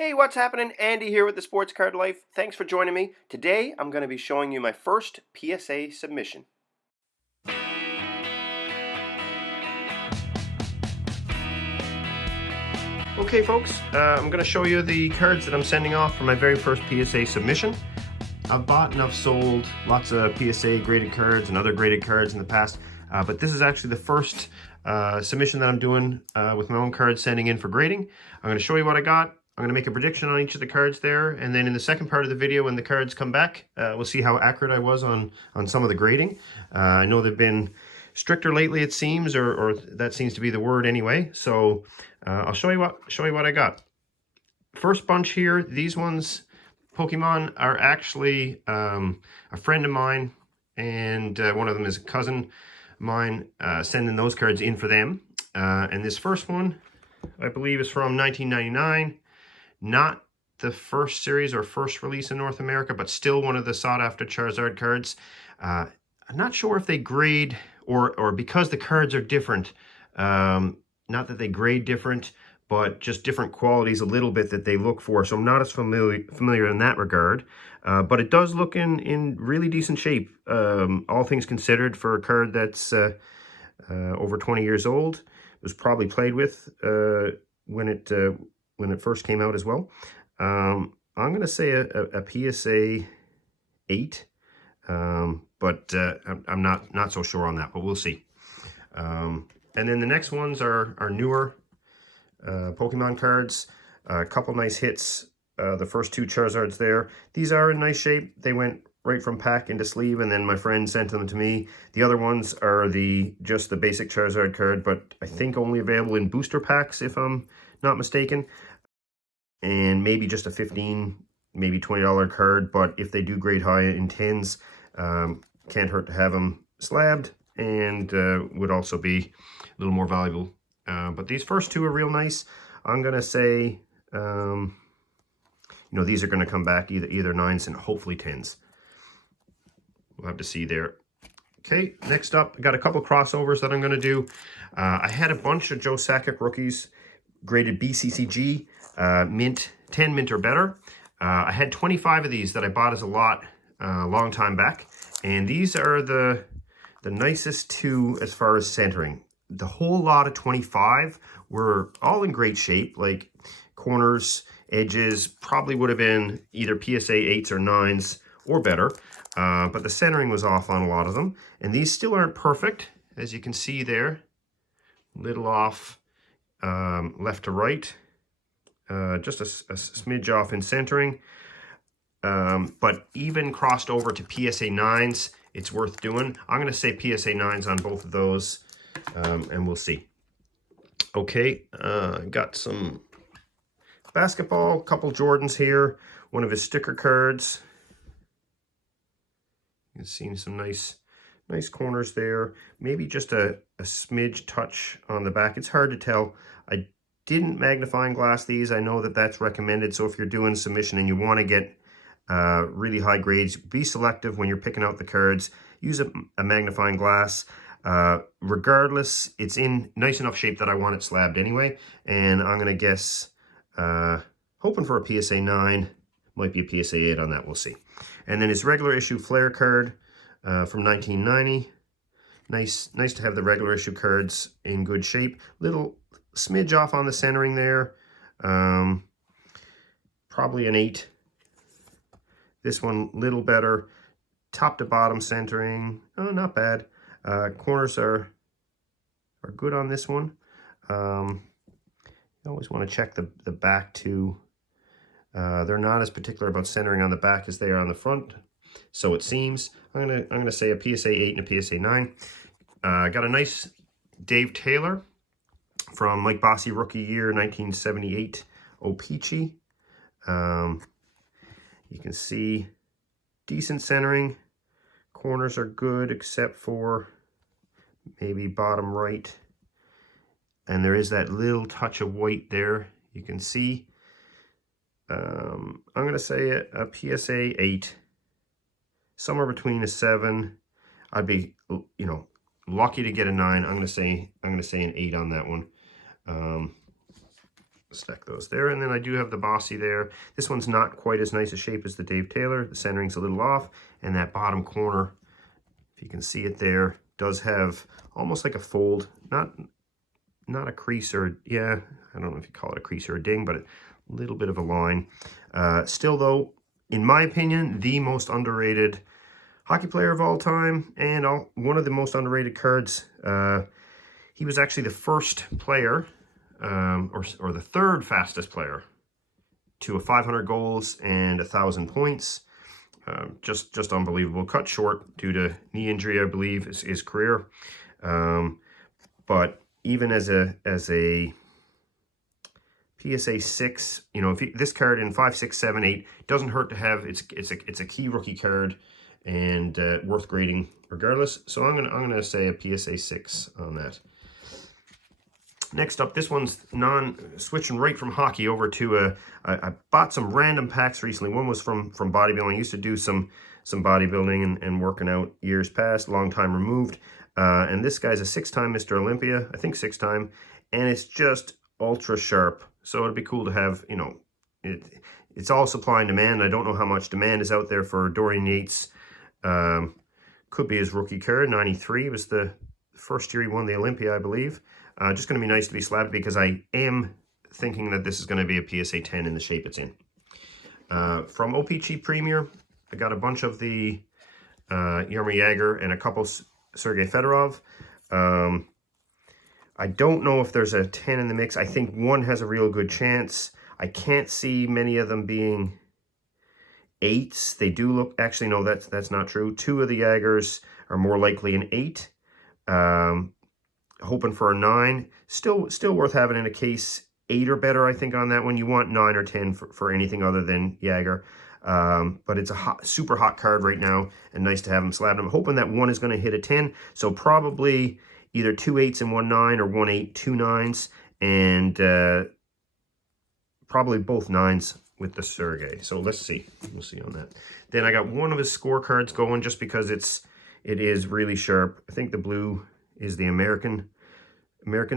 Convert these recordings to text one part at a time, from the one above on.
Hey, what's happening? Andy here with the Sports Card Life. Thanks for joining me. Today, I'm going to be showing you my first PSA submission. Okay, folks, I'm going to show you the cards that I'm sending off for my very first PSA submission. I've bought and I've sold lots of PSA graded cards and other graded cards in the past, but this is actually the first submission that I'm doing with my own cards sending in for grading. I'm going to show you what I got. I'm going to make a prediction on each of the cards there, and then in the second part of the video when the cards come back, we'll see how accurate I was on some of the grading. I know they've been stricter lately, it seems, or that seems to be the word anyway, so I'll show you what I got. First bunch here, these ones, Pokemon, are actually a friend of mine, and one of them is a cousin of mine, sending those cards in for them. And this first one, I believe, is from 1999. Not the first series or first release in North America, but still one of the sought-after Charizard cards. I'm not sure if they grade, or because the cards are different, not that they grade different, but just different qualities a little bit that they look for. So I'm not as familiar in that regard. But it does look in really decent shape, all things considered, for a card that's over 20 years old. It was probably played with when it first came out as well. I'm going to say a PSA 8, but I'm not so sure on that, but we'll see. And then the next ones are newer Pokemon cards. A couple nice hits. The first two Charizards there. These are in nice shape. They went right from pack into sleeve, and then my friend sent them to me. The other ones are just the basic Charizard card, but I think only available in booster packs, if I'm not mistaken. And maybe just a $15, maybe $20 card, but if they do grade high in 10s, can't hurt to have them slabbed, and would also be a little more valuable. But these first two are real nice. I'm gonna say, these are gonna come back either 9s and hopefully 10s. We'll have to see there. Okay, next up, I got a couple crossovers that I'm gonna do. I had a bunch of Joe Sakic rookies graded BCCG, mint, 10 mint or better. I had 25 of these that I bought as a lot a long time back, and these are the nicest two as far as centering. The whole lot of 25 were all in great shape, like corners, edges, probably would have been either PSA 8s or 9s or better, but the centering was off on a lot of them, and these still aren't perfect, as you can see there. Little off left to right, just a smidge off in centering, but even crossed over to PSA 9s, it's worth doing. I'm going to say PSA 9s on both of those, and we'll see. Okay, got some basketball, couple Jordans here, one of his sticker cards. You can see some nice corners there. Maybe just a smidge touch on the back. It's hard to tell. I didn't magnifying glass these. I know that that's recommended. So if you're doing submission and you want to get really high grades, be selective when you're picking out the cards. Use a magnifying glass. Regardless, it's in nice enough shape that I want it slabbed anyway. And I'm going to guess, hoping for a PSA 9. Might be a PSA 8 on that. We'll see. And then his regular issue Flair card from 1990. Nice to have the regular issue cards in good shape. Little smidge off on the centering there. Probably an 8. This one, little better. Top to bottom centering. Oh, not bad. Corners are good on this one. You always want to check the back too. They're not as particular about centering on the back as they are on the front, so it seems. I'm gonna say a PSA 8 and a PSA 9. Got a nice Dave Taylor from Mike Bossy rookie year 1978 O-Pee-Chee. You can see decent centering. Corners are good except for maybe bottom right, and there is that little touch of white there. You can see. I'm going to say a PSA 8, somewhere between a 7. I'd be, lucky to get a 9. I'm going to say an 8 on that one. Stack those there. And then I do have the Bossy there. This one's not quite as nice a shape as the Dave Taylor. The centering's a little off, and that bottom corner, if you can see it there, does have almost like a fold, not a crease or, yeah, I don't know if you call it a crease or a ding, but a little bit of a line. Still though, in my opinion, the most underrated hockey player of all time, and one of the most underrated cards. He was actually the first player, or the third fastest player to a 500 goals and 1,000 points. Just unbelievable. Cut short due to knee injury, I believe, his career. But even as a PSA 6, you know, if this card in 5, 6, 7, 8 doesn't hurt to have. It's a key rookie card and worth grading regardless. So I'm gonna say a PSA 6 on that. Next up, this one's switching right from hockey over to I bought some random packs recently. One was from bodybuilding. I used to do some bodybuilding and working out years past, long time removed. And this guy's a 6-time Mr. Olympia, I think 6-time, and it's just ultra sharp. So it'd be cool to have, you know, it's all supply and demand. I don't know how much demand is out there for Dorian Yates. Could be his rookie card, 93. It was the first year he won the Olympia, I believe. Just going to be nice to be slabbed because I am thinking that this is going to be a PSA 10 in the shape it's in. From OPG Premier, I got a bunch of the Jaromir Jagr and a couple Sergei Fedorov. I don't know if there's a 10 in the mix. I think one has a real good chance. I can't see many of them being 8s. They do look, actually, no, that's not true. 2 of the Jagrs are more likely an 8. Hoping for a 9. Still worth having in a case. 8 or better, I think, on that one. You want 9 or 10 for anything other than Jagr. But it's a super hot card right now, and nice to have him slabbed. I'm hoping that one is going to hit a 10. So probably either 2 8s and 1 9, or 1 8, 2 9s, and probably both 9s with the Sergei. So let's see. We'll see on that. Then I got one of his scorecards going just because it is really sharp. I think the blue is the American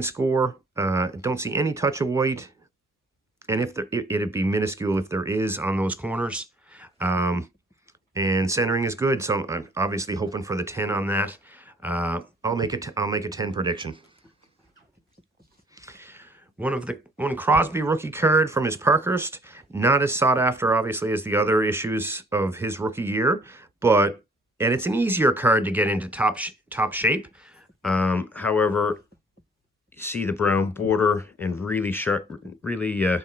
score. Don't see any touch of white, and if there, it'd be minuscule if there is on those corners. And centering is good, so I'm obviously hoping for the 10 on that. I'll make a 10 prediction. One Crosby rookie card from his Parkhurst, not as sought after obviously as the other issues of his rookie year, and it's an easier card to get into top shape. However, you see the brown border and really sharp, really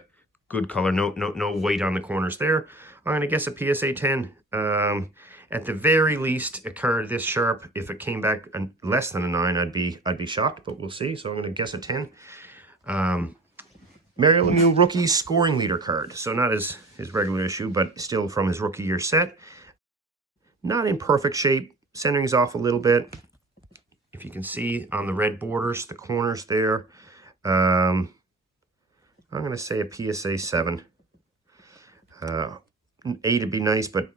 good color. No weight on the corners there. I'm gonna guess a PSA 10. At the very least, a card this sharp. If it came back less than a 9, I'd be shocked, but we'll see. So I'm gonna guess a 10. Mario Lemieux rookie scoring leader card. So not his regular issue, but still from his rookie year set. Not in perfect shape. Centering's off a little bit. If you can see on the red borders, the corners there. I'm going to say a PSA 7. 8 would be nice, but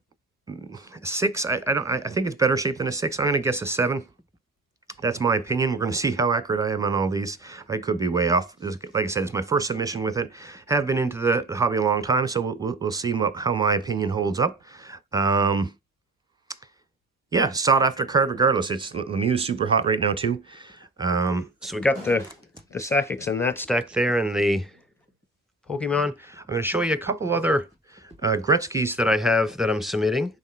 6, I think it's better shape than a 6. I'm going to guess a 7. That's my opinion. We're going to see how accurate I am on all these. I could be way off. Like I said, it's my first submission with it. Have been into the hobby a long time, so we'll see how my opinion holds up. Yeah, sought after card regardless. It's Lemieux's super hot right now too. So we got the Sakics and that stack there, and the Pokemon. I'm going to show you a couple other Gretzky's that I have that I'm submitting.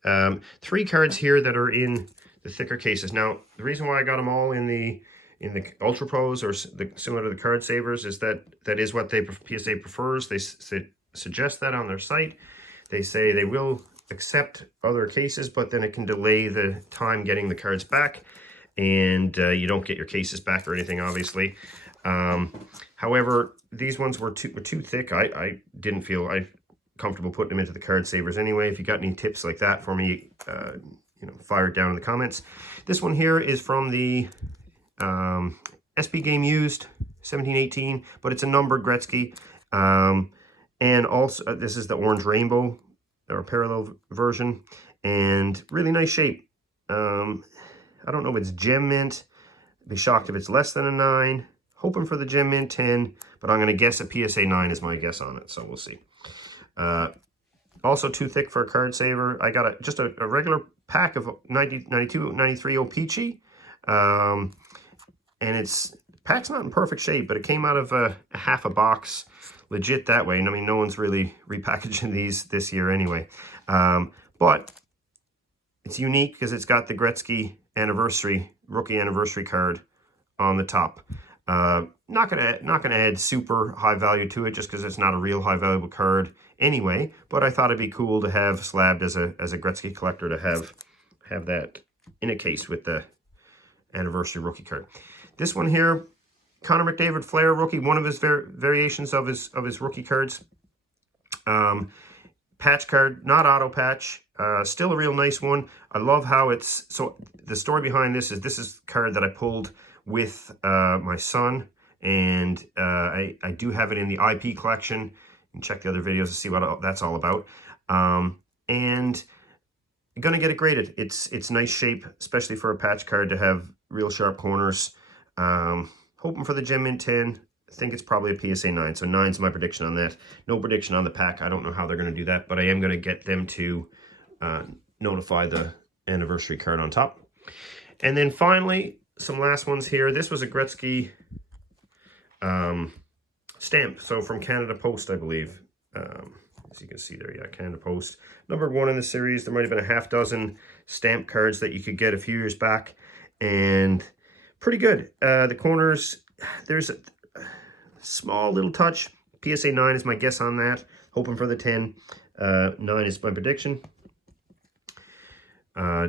3 cards here that are in the thicker cases. Now, the reason why I got them all in the Ultra Pros, or similar to the Card Savers, is that is what PSA prefers. They suggest that on their site. They say they will accept other cases, but then it can delay the time getting the cards back, and you don't get your cases back or anything, obviously. However, these ones were too thick. I didn't feel comfortable putting them into the Card Savers anyway. If you got any tips like that for me, fire it down in the comments. This one here is from the SB Game Used 1718, but it's a numbered Gretzky. And also, this is the orange rainbow, or parallel version, and really nice shape. I don't know if it's gem mint. I'd be shocked if it's less than a 9. Hoping for the Gem Mint 10, but I'm going to guess a PSA 9 is my guess on it, so we'll see. Also too thick for a card saver. I got just a regular pack of 92, 93 O-Peachy. And pack's not in perfect shape, but it came out of a half a box legit that way. And I mean, no one's really repackaging these this year anyway. But it's unique because it's got the Gretzky rookie anniversary card on the top. Not gonna add super high value to it just because it's not a real high valuable card anyway. But I thought it'd be cool to have slabbed as a Gretzky collector, to have that in a case with the anniversary rookie card. This one here, Connor McDavid Flair rookie, one of his variations of his rookie cards. Patch card, not auto patch, still a real nice one. I love how it's, so the story behind this is the card that I pulled with my son, and I do have it in the IP collection. You can check the other videos to see what that's all about. And I'm gonna get it graded. It's nice shape, especially for a patch card, to have real sharp corners. Hoping for the Gem Mint 10. I think it's probably a PSA 9, so 9's my prediction on that. No prediction on the pack. I don't know how they're going to do that, but I am going to get them to notify the anniversary card on top. And then finally, some last ones here. This was a Gretzky stamp, so from Canada Post, I believe. As you can see there, yeah, Canada Post. Number 1 in the series. There might have been a half dozen stamp cards that you could get a few years back, and pretty good. The corners, there's a small little touch. PSA 9 is my guess on that. Hoping for the 10. 9 is my prediction.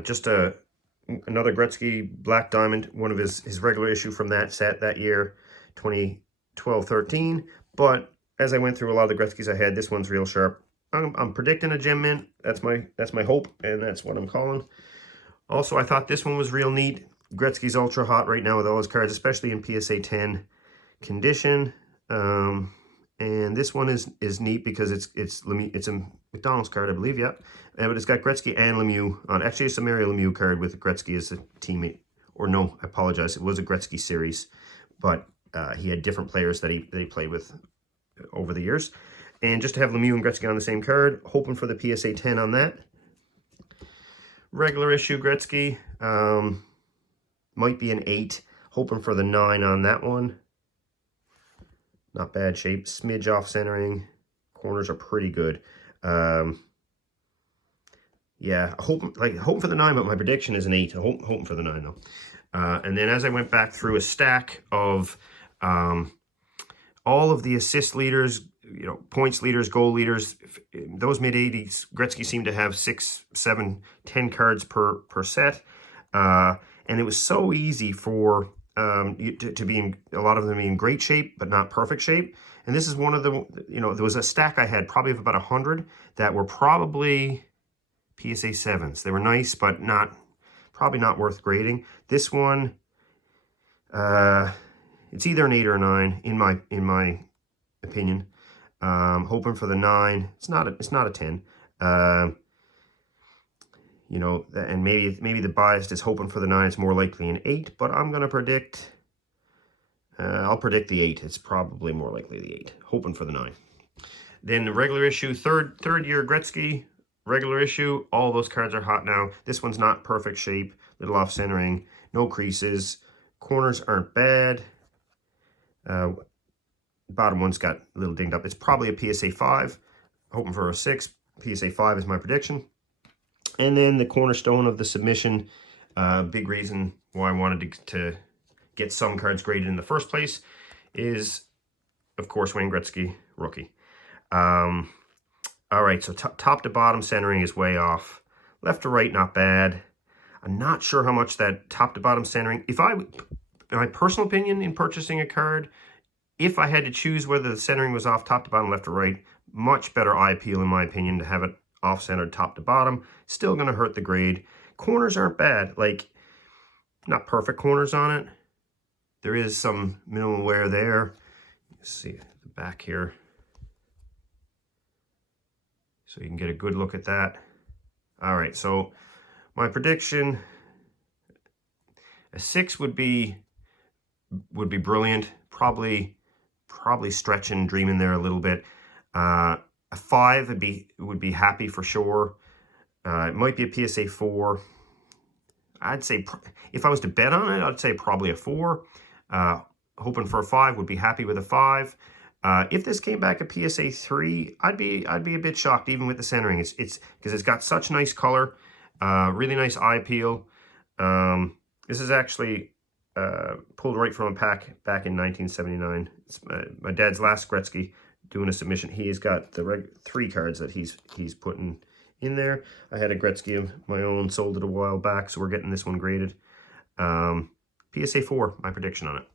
Just another Gretzky Black Diamond, one of his regular issue from that set that year, 2012-13. But as I went through a lot of the Gretzkys I had, this one's real sharp. I'm predicting a Gem Mint. That's my hope, and that's what I'm calling. Also, I thought this one was real neat. Gretzky's ultra hot right now with all his cards, especially in PSA 10 condition. And this one is neat because it's a McDonald's card, I believe, yeah. But it's got Gretzky and Lemieux on. Actually, it's a Mario Lemieux card with Gretzky as a teammate. Or no, I apologize. It was a Gretzky series, but he had different players that he played with over the years. And just to have Lemieux and Gretzky on the same card, hoping for the PSA 10 on that. Regular issue Gretzky, might be an 8. Hoping for the 9 on that one. Not bad shape. Smidge off centering. Corners are pretty good. Yeah, hoping for the 9, but my prediction is an 8. Hoping for the 9 though. And then as I went back through a stack of all of the assist leaders, points leaders, goal leaders, those mid-80s, Gretzky seemed to have 6, 7, 10 cards per set. And it was so easy for to be in, a lot of them in great shape, but not perfect shape. And this is one of the, there was a stack I had probably of about 100 that were probably PSA 7s. They were nice, but probably not worth grading. This one, it's either an 8 or a 9 in my opinion. Hoping for the 9. It's not a 10. And maybe the bias is hoping for the 9. It's more likely an 8, but I'm gonna predict. I'll predict the 8. It's probably more likely the 8. Hoping for the 9. Then the regular issue, third year Gretzky regular issue. All those cards are hot now. This one's not perfect shape. Little off centering. No creases. Corners aren't bad. Bottom one's got a little dinged up. It's probably a PSA 5. Hoping for a 6. PSA 5 is my prediction. And then the cornerstone of the submission, big reason why I wanted to get some cards graded in the first place is, of course, Wayne Gretzky, rookie. All right, so top to bottom centering is way off. Left to right, not bad. I'm not sure how much that top to bottom centering, in my personal opinion in purchasing a card, if I had to choose whether the centering was off top to bottom, left to right, much better eye appeal in my opinion to have it off-centered top to bottom. Still going to hurt the grade. Corners aren't bad. Not perfect corners on it. There is some minimal wear there. Let's see the back here. So you can get a good look at that. All right, so my prediction, a 6 would be brilliant, probably stretching, dreaming there a little bit. A 5 would be happy for sure. It might be a PSA 4. I'd say if I was to bet on it, I'd say probably a 4. Hoping for a 5, would be happy with a 5. If this came back a PSA 3, I'd be a bit shocked even with the centering. It's because it's got such nice color, really nice eye appeal. This is actually pulled right from a pack back in 1979. It's my dad's last Gretzky doing a submission. He's got the 3 cards that he's putting in there. I had a Gretzky of my own, sold it a while back, so we're getting this one graded. PSA 4, my prediction on it.